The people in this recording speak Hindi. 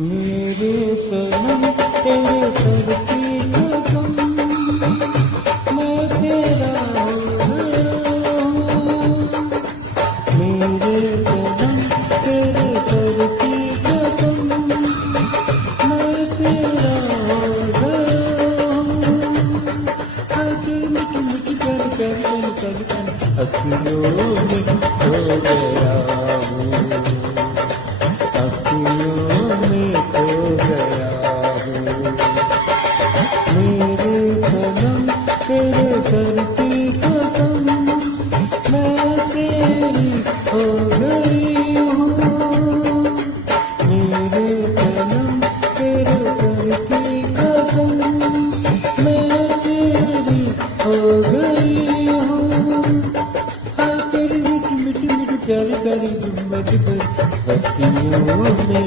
मेरे सनम तेरे सर की कसम, मैं तेरा हो गया हूँ। मेरे सनम तेरे सर की कसम, मैं तेरा हो गया हूँ। आके मिठी मिठी कर अखियों में खो गया हूँ, अखियों में खो गया हूँ। मेरे सनम तेरे सर की कसम, मैं तेरी हो गई हूँ। मेरे सनम तेरे सर की कसम, मैं तेरी हो गई हूँ। हाँ तेरी मीठी मीठी मीठी प्यारी प्यारी गुम्बद पर बत्तियों में